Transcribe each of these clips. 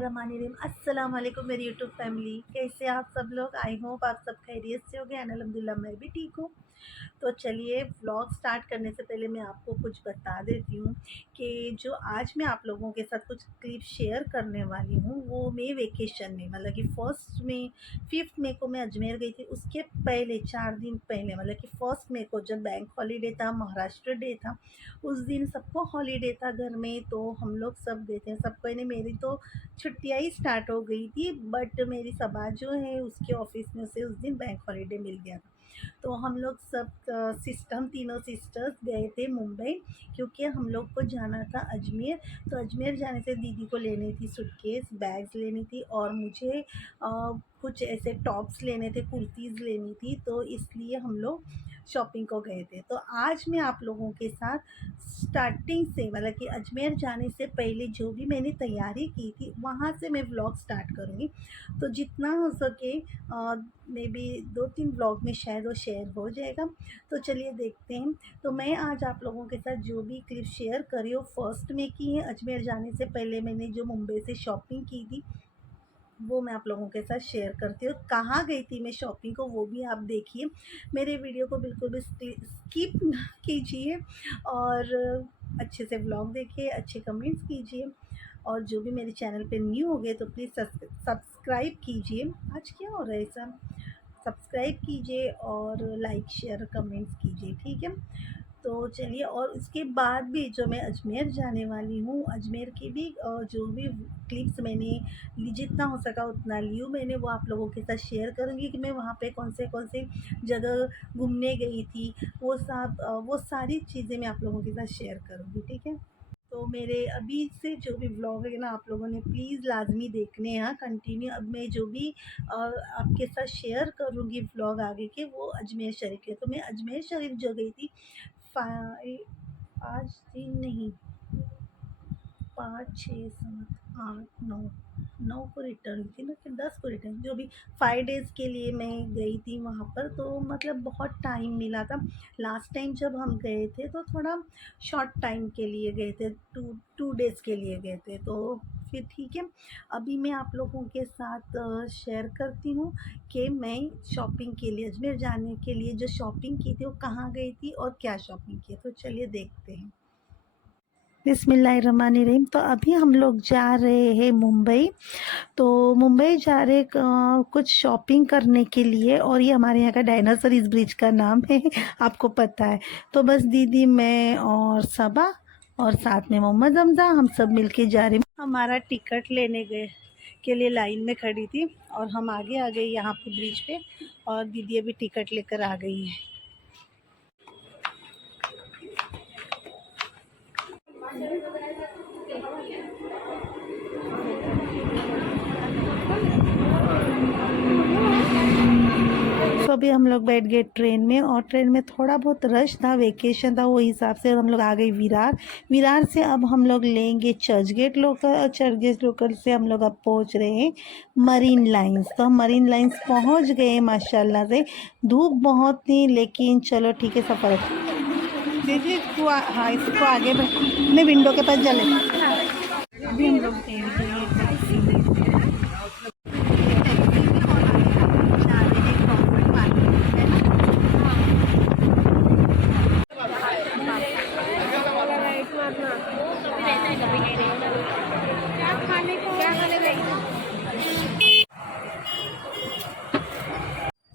बिस्मिल्लाहिर्रहमानिर्रहीम। अस्सलाम वालेकुम मेरी यूट्यूब फैमिली, कैसे आप सब लोग। आई होप आप सब खैरियत से हो गए। अल्हम्दुलिल्लाह मैं भी ठीक हूँ। तो चलिए व्लॉग स्टार्ट करने से पहले मैं आपको कुछ बता देती हूँ कि जो आज मैं आप लोगों के साथ कुछ क्लिप शेयर करने वाली हूँ वो मैं वेकेशन में मतलब कि 5 मई को मैं अजमेर गई थी। उसके पहले 4 दिन पहले मतलब कि 1 मई को जब बैंक हॉलीडे था, महाराष्ट्र डे था, उस दिन सबको हॉलीडे था घर में, तो हम लोग सब गए थे। सबको नहीं, मेरी तो छुट्टियाँ ही स्टार्ट हो गई थी, बट मेरी सबा जो है उसके ऑफिस में से उस दिन बैंक हॉलीडे मिल गया था। तो हम लोग सब हम तीनों सिस्टर्स गए थे मुंबई, क्योंकि हम लोग को जाना था अजमेर। तो अजमेर जाने से दीदी को लेनी थी सूटकेस, बैग्स लेनी थी, और मुझे कुछ ऐसे टॉप्स लेने थे, कुर्तीज़ लेनी थी, तो इसलिए हम लोग शॉपिंग को गए थे। तो आज मैं आप लोगों के साथ स्टार्टिंग से मतलब कि अजमेर जाने से पहले जो भी मैंने तैयारी की थी वहाँ से मैं व्लॉग स्टार्ट करूँगी। तो जितना हो सके मे बी 2-3 व्लॉग में शायद वो शेयर हो जाएगा। तो चलिए देखते हैं। तो मैं आज आप लोगों के साथ जो भी क्लिप शेयर करी वो 1 मई की है। अजमेर जाने से पहले मैंने जो मुंबई से शॉपिंग की थी वो मैं आप लोगों के साथ शेयर करती हूँ। कहाँ गई थी मैं शॉपिंग को वो भी आप देखिए। मेरे वीडियो को बिल्कुल भी स्किप ना कीजिए, और अच्छे से व्लॉग देखिए, अच्छे कमेंट्स कीजिए, और जो भी मेरे चैनल पे न्यू हो गए तो प्लीज़ सब्सक्राइब कीजिए। आज क्या हो रहा है सब, सब्सक्राइब कीजिए और लाइक शेयर कमेंट्स कीजिए, ठीक है। तो चलिए, और उसके बाद भी जो मैं अजमेर जाने वाली हूँ, अजमेर की भी जो भी क्लिप्स मैंने ली, जितना हो सका उतना ली हूँ मैंने, वो आप लोगों के साथ शेयर करूँगी कि मैं वहाँ पे कौन से जगह घूमने गई थी। वो सारी चीज़ें मैं आप लोगों के साथ शेयर करूँगी, ठीक है। तो मेरे अभी से जो भी व्लॉग है ना, आप लोगों ने प्लीज़ लाजमी देखने हैं कंटिन्यू। अब मैं जो भी आपके साथ शेयर करूँगी व्लॉग आगे के, वो अजमेर शरीफ के। तो मैं अजमेर शरीफ जो गई थी 5 दिन नहीं, 5, 6, 7, 8, 9 को रिटर्न थी ना, कि 10 को रिटर्न, जो भी 5 डेज़ के लिए मैं गई थी वहाँ पर। तो मतलब बहुत टाइम मिला था। लास्ट टाइम जब हम गए थे तो थोड़ा शॉर्ट टाइम के लिए गए थे, 2 डेज़ के लिए गए थे। तो फिर ठीक है, अभी मैं आप लोगों के साथ शेयर करती हूँ कि मैं शॉपिंग के लिए, अजमेर जाने के लिए जो शॉपिंग की थी वो कहाँ गई थी और क्या शॉपिंग की। तो चलिए देखते हैं। बिस्मिल्लाहिर्रहमानिर्रहीम। तो अभी हम लोग जा रहे हैं मुंबई। तो मुंबई जा रहे कुछ शॉपिंग करने के लिए, और ये हमारे यहाँ का डायनासोर इस ब्रिज का नाम है आपको पता है। तो बस दीदी, मैं और सबा और साथ में मोहम्मद हमजा, हम सब मिलके जा रहे हैं। हमारा टिकट लेने गए के लिए लाइन में खड़ी थी, और हम आगे आ गए यहाँ पे ब्रिज पे, और दीदी अभी टिकट लेकर आ गई है। तो अभी हम लोग बैठ गए ट्रेन में, और ट्रेन में थोड़ा बहुत रश था, वेकेशन था, वो हिसाब से हम लोग आ गए विरार। विरार से अब हम लोग लेंगे चर्चगेट लोकल, चर्चगेट लोकल से हम लोग अब पहुंच रहे हैं मरीन लाइंस। तो हम मरीन लाइंस पहुंच गए माशाल्लाह से। धूप बहुत थी, लेकिन चलो ठीक है, सफ़र। दीदी तू हाँ, इसको आगे अपने विंडो के पास जले। अभी हम लोग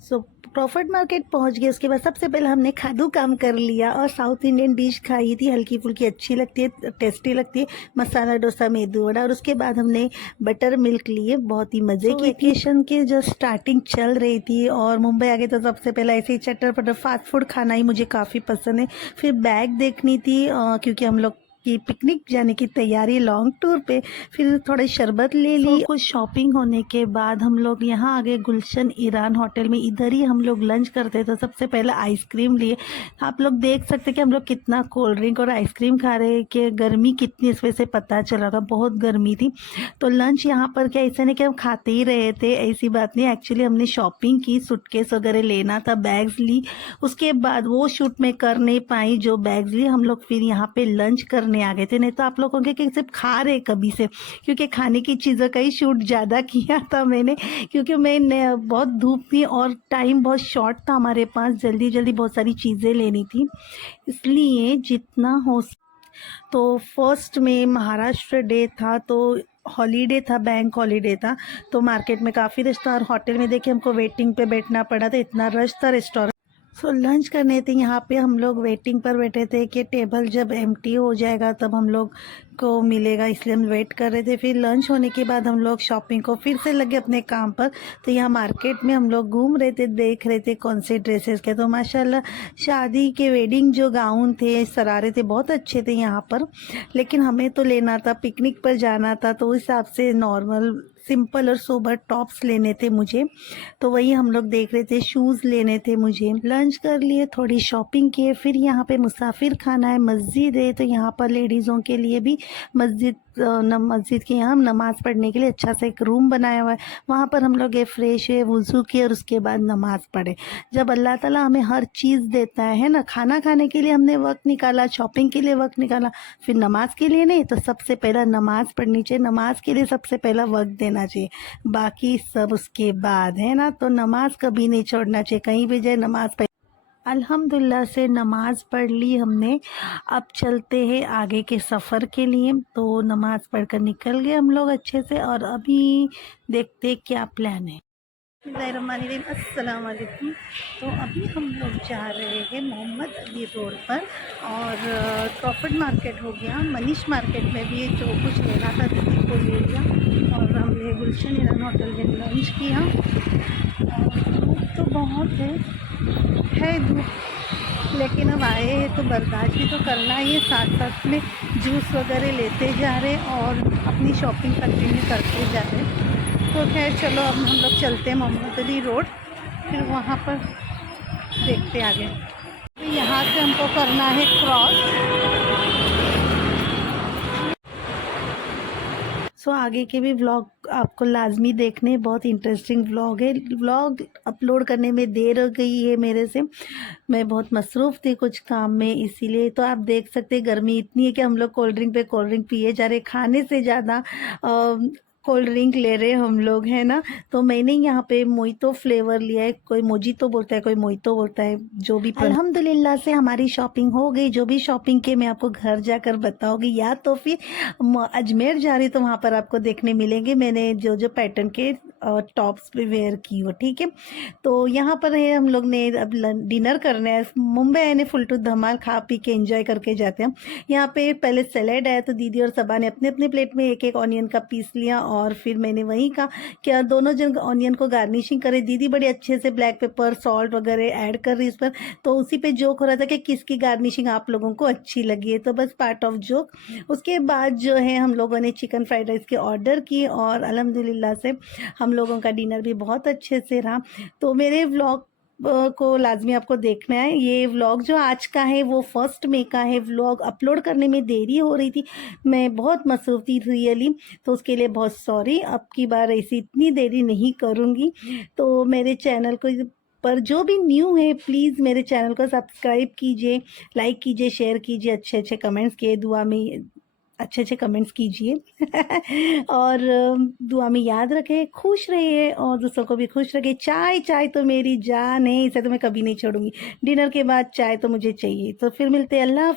सो प्रॉफिट मार्केट पहुंच गए। उसके बाद सबसे पहले हमने खादू काम कर लिया और साउथ इंडियन डिश खाई थी, हल्की फुल्की, अच्छी लगती है, टेस्टी लगती है, मसाला डोसा, मेदू वड़ा। और उसके बाद हमने बटर मिल्क लिए, बहुत ही मज़े की। वेकेशन के जो स्टार्टिंग चल रही थी और मुंबई आ गए, तो सबसे पहले ऐसे ही चटर पटर फास्ट फूड खाना ही मुझे काफ़ी पसंद है। फिर बैग देखनी थी, क्योंकि हम लोग की पिकनिक जाने की तैयारी, लॉन्ग टूर पे। फिर थोड़ी शरबत ले ली। कुछ शॉपिंग होने के बाद हम लोग यहाँ आ गए गुलशन ईरान होटल में। इधर ही हम लोग लंच करते, तो सबसे पहले आइसक्रीम लिए। आप लोग देख सकते हैं कि हम लोग कितना कोल्ड ड्रिंक और आइसक्रीम खा रहे हैं, कि गर्मी कितनी, इस वजह से पता चला था, बहुत गर्मी थी। तो लंच यहाँ पर क्या ऐसा नहीं कि हम खाते ही रहे थे, ऐसी बात नहीं। एक्चुअली हमने शॉपिंग की, सूटकेस वगैरह लेना था, बैग्स ली। उसके बाद वो शूट में कर नहीं पाई जो बैग्स ली, हम लोग फिर यहाँ पे लंच करने करने आ गए थे, नहीं तो आप लोग होंगे कि सिर्फ खा रहे कभी से, क्योंकि खाने की चीज़ों का ही शूट ज़्यादा किया था मैंने, क्योंकि बहुत धूप थी और टाइम बहुत शॉर्ट था हमारे पास, जल्दी जल्दी बहुत सारी चीज़ें लेनी थी, इसलिए जितना हो। तो फर्स्ट में महाराष्ट्र डे था, तो हॉलीडे था, बैंक हॉलीडे था, तो मार्केट में काफ़ी रश था और होटल में देखिए हमको वेटिंग पे बैठना पड़ा था, इतना रश था रेस्टोरेंट। सो लंच करने थे यहाँ पे, हम लोग वेटिंग पर बैठे थे कि टेबल जब एम्प्टी हो जाएगा तब हम लोग को मिलेगा, इसलिए हम वेट कर रहे थे। फिर लंच होने के बाद हम लोग शॉपिंग को फिर से लगे अपने काम पर। तो यहाँ मार्केट में हम लोग घूम रहे थे, देख रहे थे कौन से ड्रेसेस के, तो माशाल्लाह शादी के वेडिंग जो गाउन थे, शरारे थे, बहुत अच्छे थे यहाँ पर। लेकिन हमें तो लेना था, पिकनिक पर जाना था, तो उस हिसाब से नॉर्मल सिंपल और सोबर टॉप्स लेने थे मुझे, तो वही हम लोग देख रहे थे। शूज़ लेने थे मुझे। लंच कर लिए, थोड़ी शॉपिंग किए, फिर यहाँ पे मुसाफिर खाना है, मस्जिद है, तो यहाँ पर लेडीज़ों के लिए भी मस्जिद के यहाँ नमाज़ पढ़ने के लिए अच्छा सा एक रूम बनाया हुआ है, वहाँ पर हम लोग गए, फ्रेश हुए, वुज़ू किए और उसके बाद नमाज़ पढ़े। जब अल्लाह ताला हमें हर चीज़ देता है ना, खाना खाने के लिए हमने वक्त निकाला, शॉपिंग के लिए वक्त निकाला, फिर नमाज के लिए नहीं, तो सबसे पहला नमाज पढ़नी चाहिए, नमाज के लिए सबसे पहला वक्त देना चाहिए, बाकी सब उसके बाद है ना। तो नमाज कभी नहीं छोड़ना चाहिए, कहीं भी जाए नमाज पढ़। अल्हम्दुलिल्लाह से नमाज़ पढ़ ली हमने। अब चलते हैं आगे के सफ़र के लिए, तो नमाज़ पढ़कर निकल गए हम लोग अच्छे से, और अभी देखते क्या प्लान है। बिस्मिल्लाहिर्रहमानिर्रहीम, अस्सलाम वालेकुम। तो अभी हम लोग जा रहे हैं मोहम्मद अली रोड पर, और क्रॉफर्ड मार्केट हो गया, मनीष मार्केट में भी जो कुछ लेना था दीदी को ले लिया, और हमने गुलशन ईरान होटल में लंच किया। धूप तो बहुत है धूप, लेकिन अब आए हैं तो बर्दाश्त भी तो करना ही है। साथ साथ में जूस वगैरह लेते जा रहे और अपनी शॉपिंग कंटिन्यू करते जा रहे। तो खैर चलो, अब हम लोग चलते हैं मोहम्मद अली रोड, फिर वहाँ पर देखते आगे। तो यहाँ से हमको करना है क्रॉस। सो आगे के भी व्लॉग आपको लाजमी देखने, बहुत इंटरेस्टिंग व्लॉग है। व्लॉग अपलोड करने में देर हो गई है मेरे से, मैं बहुत मसरूफ़ थी कुछ काम में, इसीलिए। तो आप देख सकते हैं गर्मी इतनी है कि हम लोग कोल्ड ड्रिंक पे कोल्ड ड्रिंक पिए जा रहे, खाने से ज़्यादा कोल्ड ड्रिंक ले रहे हम लोग, है ना। तो मैंने यहाँ पे मोइतो फ्लेवर लिया है, कोई मोजितो बोलता है, कोई मोइतो बोलता है, जो भी। अल्हम्दुलिल्लाह से हमारी शॉपिंग हो गई, जो भी शॉपिंग के मैं आपको घर जाकर बताऊंगी, या तो फिर अजमेर जा रही तो वहाँ पर आपको देखने मिलेंगे मैंने जो जो पैटर्न के टॉप्स भी वेयर की हो, ठीक है। तो यहाँ पर है, हम लोग ने अब डिनर करना है। मुंबई आए ने फुल टू धमाल खा पी के एंजॉय करके जाते हैं। यहाँ पे पहले सैलेड आया, तो दीदी और सबा ने अपने अपने प्लेट में एक एक ऑनियन का पीस लिया, और फिर मैंने वहीं का क्या दोनों जन ऑनियन को गार्निशिंग करे। दीदी बड़ी अच्छे से ब्लैक पेपर सॉल्ट वगैरह ऐड कर रही इस पर, तो उसी पे जोक हो रहा था कि किसकी गार्निशिंग आप लोगों को अच्छी लगी है, तो बस पार्ट ऑफ जोक। उसके बाद जो है हम लोगों ने चिकन फ्राइड राइस के ऑर्डर किए, और अल्हम्दुलिल्लाह से हम लोगों का डिनर भी बहुत अच्छे से रहा। तो मेरे व्लॉग को लाजमी आपको देखना है। ये व्लॉग जो आज का है वो 1 मई का है। व्लॉग अपलोड करने में देरी हो रही थी, मैं बहुत मसरूफ़ थी रियली, तो उसके लिए बहुत सॉरी। अब की बार ऐसी इतनी देरी नहीं करूँगी। तो मेरे चैनल को पर जो भी न्यू है, प्लीज़ मेरे चैनल को सब्सक्राइब कीजिए, लाइक कीजिए, शेयर कीजिए, अच्छे अच्छे कमेंट्स किए, दुआ में अच्छे अच्छे कमेंट्स कीजिए और दुआ में याद रखें, खुश रहिए और दूसरों को भी खुश रखें। चाय चाय तो मेरी जान है, इसे तो मैं कभी नहीं छोड़ूंगी। डिनर के बाद चाय तो मुझे चाहिए। तो फिर मिलते हैं, अल्लाह हाफिज़।